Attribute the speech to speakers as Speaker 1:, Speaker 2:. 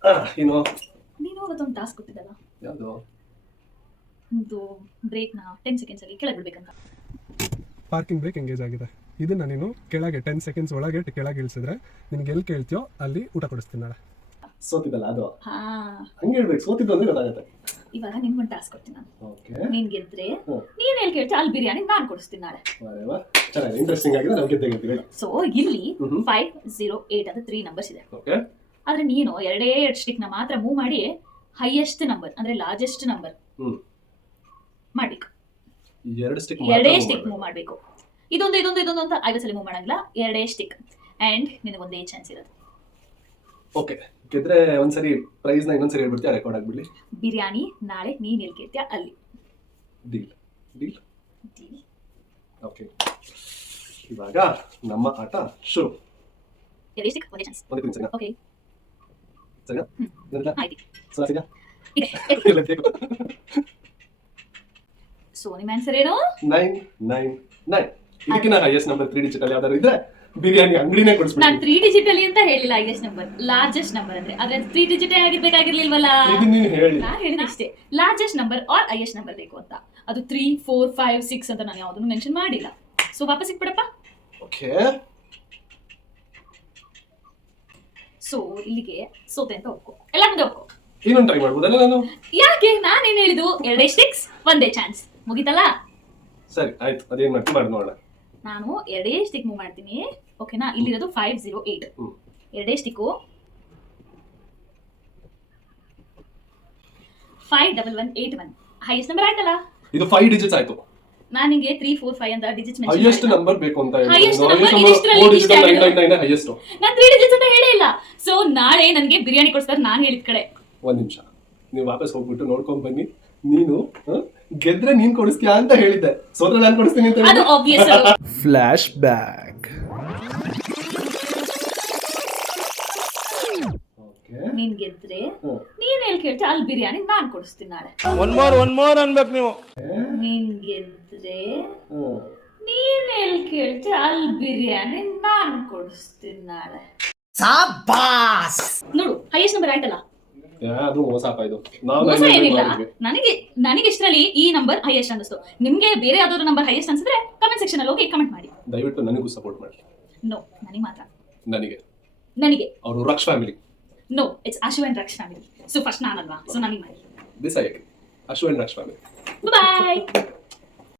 Speaker 1: ಏನು
Speaker 2: ನೀನು ಅವತ್ತೊಂದು ಟಾಸ್ಕ್ ಕೊಟ್ಟಿದ್ದಲ್ಲ,
Speaker 1: ಯಾವುದು?
Speaker 2: ಇದು ಬ್ರೇಕ್ನ 10 ಸೆಕೆಂಡ್ಸ್ ಅಲ್ಲಿ ಕೆಳಗೆ ಬಿಡ್ಬೇಕಂತ.
Speaker 3: ಪಾರ್ಕಿಂಗ್ ಬ್ರೇಕ್ ಎಂಗೇಜ್ ಆಗಿದೆ. ಇದನ್ನ ನೀನು ಕೆಳಗೆ 10 ಸೆಕೆಂಡ್ಸ್ ಒಳಗೆ ಕೆಳಗೆ ಇಳಿಸಿದ್ರೆ ನಿನ್ಗೆ ಎಲ್ಲಿ ಕೇಳ್ತೀಯೋ ಅಲ್ಲಿ ಊಟ ಕೊಡಿಸ್ತೀನಿ ನಾಳೆ.
Speaker 1: ಸೋತಿದ್ದಲ್ಲ ಅದು
Speaker 2: ಹಾ,
Speaker 1: ಹಂಗೆ ಹೇಳ್ಬೇಕು. ಸೋತಿದ್ದು ಅಂದ್ರೆ ಗೊತ್ತಾಗುತ್ತೆ.
Speaker 2: ಇವಾಗ ನಿನ್ಗೊಂದು ಟಾಸ್ಕ್ ಕೊಡ್ತೀನಿ ನಾನು.
Speaker 1: ಓಕೆ,
Speaker 2: ನೀನ್ ಗೆದ್ರೆ ನೀನ್ ಎಲ್ಲಿ ಕೇಳ್ತೀಯ ಅಲ್ಲಿ ಬಿರಿಯಾನಿ ನಾನು ಕೊಡಿಸ್ತೀನಿ ನಾಳೆ.
Speaker 1: ಚೆನ್ನಾಗಿ ಇಂಟ್ರೆಸ್ಟಿಂಗ್ ಆಗಿದೆ. ನಾವು ಗೆದ್ದೆ.
Speaker 2: ಸೊ ಇಲ್ಲಿ 508 ಅಂತ 3 ನಂಬರ್ಸ್ ಇದೆ.
Speaker 1: ಓಕೆ,
Speaker 2: ಆದ್ರೆ ನೀನು ಎರಡೇ ಸ್ಟಿಕ್ ನ ಮಾತ್ರ ಮೂವ್ ಮಾಡಿ ಹೈಯೆಸ್ಟ್ ನಂಬರ್ ಅಂದ್ರೆ ಲಾರ್ಜೆಸ್ಟ್ ನಂಬರ್ ಮಾಡ್ಬೇಕು. ಎರಡೇ ಸ್ಟಿಕ್ ಮೂವ್ ಮಾಡ್ಬೇಕು. ಇದೊಂದು ಅಂತ 5 ಸಲ ಮೂವ್ ಮಾಡಂಗಿಲ್ಲ. ಎರಡೇ ಸ್ಟಿಕ್ ಅಂಡ್ ನಿನಗೊಂದೇ ಚಾನ್ಸ್ ಇರೋದು.
Speaker 1: ಓಕೆ, ಗೆದ್ರೆ ಒಂದ್ಸರಿ ಪ್ರೈಸ್ ನ ಇನ್ನೊಂದ್ಸರಿ ಹೇಳ್ಬಿಡ್ತೀಯ, ರೆಕಾರ್ಡ್ ಆಗ್ಬಿಡ್ಲಿ.
Speaker 2: ಬಿರಿಯಾನಿ ನಾಳೆ ನೀನ್ ಎಲ್ಲಿ ಕೇಳ್ತೀಯ ಅಲ್ಲಿ.
Speaker 1: Deal deal
Speaker 2: deal.
Speaker 1: ಓಕೆ, ಇವಾಗ ನಮ್ಮ ಆಟ ಶುರು.
Speaker 2: ಎರಡೇ ಸ್ಟಿಕ್ ಒಂದೇ ಚಾನ್ಸ್.
Speaker 1: ಸರಿನಾ?
Speaker 2: ಓಕೆ,
Speaker 1: ಸರಿನಾ?
Speaker 2: ಆಯ್ತು.
Speaker 1: ಸರಿನಾ?
Speaker 2: ಸೊ ನಿಮ್ಮ ಆನ್ಸರ್ ಏನು?
Speaker 1: 999. ಇದಕ್ಕಿಂತ ಹೈಯೆಸ್ಟ್ ನಂಬರ್ 3 ಡಿಜಿಟ್ ಅಲ್ಲಿ ಯಾವ್ದಾದ್ರು ಇದ್ರೆ ಬಿರಿಯಾನಿ ಅಂಗಡಿನೇ
Speaker 2: ನಾನು
Speaker 1: ಕೊಡಿಸ್ಬಿಡ್ತೀನಿ.
Speaker 2: 3 ಡಿಜಿಟ್ ಅಲ್ಲಿ ಅಂತ ಹೇಳಿಲ್ಲ. ಹೈಯೆಸ್ಟ್ ನಂಬರ್ ಲಾರ್ಜೆಸ್ಟ್ ನಂಬರ್ ಅಂದ್ರೆ ಅದ್ರ 3 ಡಿಜಿಟ್ ಆಗಿರ್ಬೇಕಾಗಿರ್ಲಿಲ್ವಲ್ಲ.
Speaker 1: ಇದು ನೀನು ಹೇಳಿ.
Speaker 2: ನಾನು ಹೇಳಿದ ಅಷ್ಟೇ, largest number or highest number ಬೇಕು ಅಂತ. ಅದು 3, 4, 5, 6 ಅಂತ ನಾನು ಯಾವ್ದನ್ನು ಮೆನ್ಷನ್ ಮಾಡಿಲ್ಲ. ಸೊ ವಾಪಸ್ ಇಟ್ಬಿಡಪ್ಪ.
Speaker 1: ಓಕೆ,
Speaker 2: ಸೊ ಇಲ್ಲಿಗೆ ಸೋತೆ ಅಂತ ಒಪ್ಕೋ, ಎಲ್ಲ ಮುಂದೆ ಒಪ್ಕೋ.
Speaker 1: ಇನ್ನೊಂದು ಟ್ರೈ ಮಾಡ್ಬೋದಲ್ಲ ನಾನು?
Speaker 2: ಯಾಕೆ? ನಾನೇನು ಹೇಳಿದ್ದು ಎರಡೇ ಸ್ಟಿಕ್ಸ್ ಒಂದೇ ಚಾನ್ಸ್, ಮುಗಿತಲ್ಲ.
Speaker 1: ಸರಿ ಆಯ್ತು, ಅದೇನ್ ಮಾಡ್ತೀನಿ ಮಾಡಿ ನೋಡೋಣ.
Speaker 2: ನಾನು ಎರಡೇ ಸ್ಟಿಕ್ ಮೂವ್ ಮಾಡ್ತೀನಿ. ಓಕೆನಾ? ಇಲ್ಲಿರೋದು 508. ಎರಡೇ ಸ್ಟಿಕ್ಕು 51181 ಹೈಯೆಸ್ಟ್ ನಂಬರ್ ಆಯ್ತಲ್ಲ.
Speaker 1: ಇದು 5 ಡಿಜಿಟ್ಸ್ ಆಯ್ತು.
Speaker 2: ನಾನು ನಿಮಗೆ 3, 4, 5 ಅಂತ ಡಿಜಿಟ್ಸ್ ಮೆನ್ಷನ್
Speaker 1: ಹೈಯೆಸ್ಟ್
Speaker 2: ಮಾಡಿಲ್ಲ.
Speaker 1: ನಂಬರ್ ಬೇಕು ಅಂತ ಹೇಳಿ.
Speaker 2: Highest number
Speaker 1: ಹೈಯೆಸ್ಟ್
Speaker 2: ಇದಿಷ್ಟರಲ್ಲಿ
Speaker 1: 4
Speaker 2: ಇಷ್ಟ
Speaker 1: ಡಿಜಿಟ್
Speaker 2: ಆಗಿರೋದು.
Speaker 1: 999 ಹೈಯೆಸ್ಟ್.
Speaker 2: ನಾನು 3 ಡಿಜಿಟ್ಸ್ ಅಂತ ಹೇಳೇ ಇಲ್ಲ. ಸೊ ನಾಳೆ ನನಗೆ ಬಿರಿಯಾನಿ ಕೊಡ್ತಾರೆ ನಾನು ಹೇಳಿದ ಕಡೆ.
Speaker 1: ಒಂದ್ ನಿಮಿಷ, ನೀವು ವಾಪಸ್ ಹೋಗ್ಬಿಟ್ಟು ನೋಡ್ಕೊಂಡ್ ಬನ್ನಿ. ನೀನು ಗೆದ್ರೆ ನೀನ್ ಕೊಡಿಸ್ತೀಯಾ ಅಂತ ಹೇಳಿದ್ದೆ, ಸೋತ್ರ ನಾನು ಕೊಡಿಸ್ತೀನಿ ಅಂತ
Speaker 2: ಅದು
Speaker 1: ಹೇಳಿದ್ದೆ.
Speaker 2: ಆಬ್ವಿಯಸ್.
Speaker 3: Flash back.
Speaker 1: ಓಕೆ,
Speaker 2: ನೀನ್ ಗೆದ್ರೆ ನೀನ್ ಎಲ್ಲಿ ಕೇಳ್ತೀಯ ಅಲ್ಲಿ ಬಿರಿಯಾನಿ ನಾನು ಕೊಡಿಸ್ತೀನಿ ನಾಳೆ.
Speaker 4: ಒನ್ ಮೋರ್ ಅನ್ಬೇಕು ನೀವು.
Speaker 2: ನೀನ್ ಗೆದ್ರೆ ನೀನ್ ಎಲ್ಲಿ ಕೇಳ್ತೀಯ ಅಲ್ಲಿ ಬಿರಿಯಾನಿ ನಾನು ಕೊಡಿಸ್ತೀನಿ ನಾಳೆ. ನೋಡು ಹೈಯೆಸ್ಟ್ ನಂಬರ್ ಆಯ್ತಲ್ಲ.
Speaker 1: ಅದು ಮೋಸ ಅಪ್ಪ ಇದು. ನಾವು
Speaker 2: ಮೋಸ ಏನಿಲ್ಲ. ನನಗೆ ಇಷ್ಟರಲ್ಲಿ ಈ ನಂಬರ್ ಹೈಯೆಸ್ಟ್ ಅನಿಸ್ತು. ನಿಮ್ಗೆ ಬೇರೆ ಯಾವ್ದಾದ್ರು ನಂಬರ್ ಹೈಯೆಸ್ಟ್ ಅನ್ಸಿದ್ರೆ ಕಮೆಂಟ್ ಸೆಕ್ಷನ್ ಅಲ್ಲಿ ಹೋಗಿ ಕಮೆಂಟ್ ಮಾಡಿ.
Speaker 1: ದಯವಿಟ್ಟು ನನಗೂ ಸಪೋರ್ಟ್ ಮಾಡಿ.
Speaker 2: ನೋ, ನನಗೆ ಮಾತ್ರ.
Speaker 1: ನನಗೆ ಅವರು Raksh family.
Speaker 2: No, it's Ashu and Raksh family. So first ನಾನಲ್ವಾ, ಸೊ ನನಗೆ ಮಾಡಿ.
Speaker 1: This I Ashwa and Raksh family.
Speaker 2: Bye.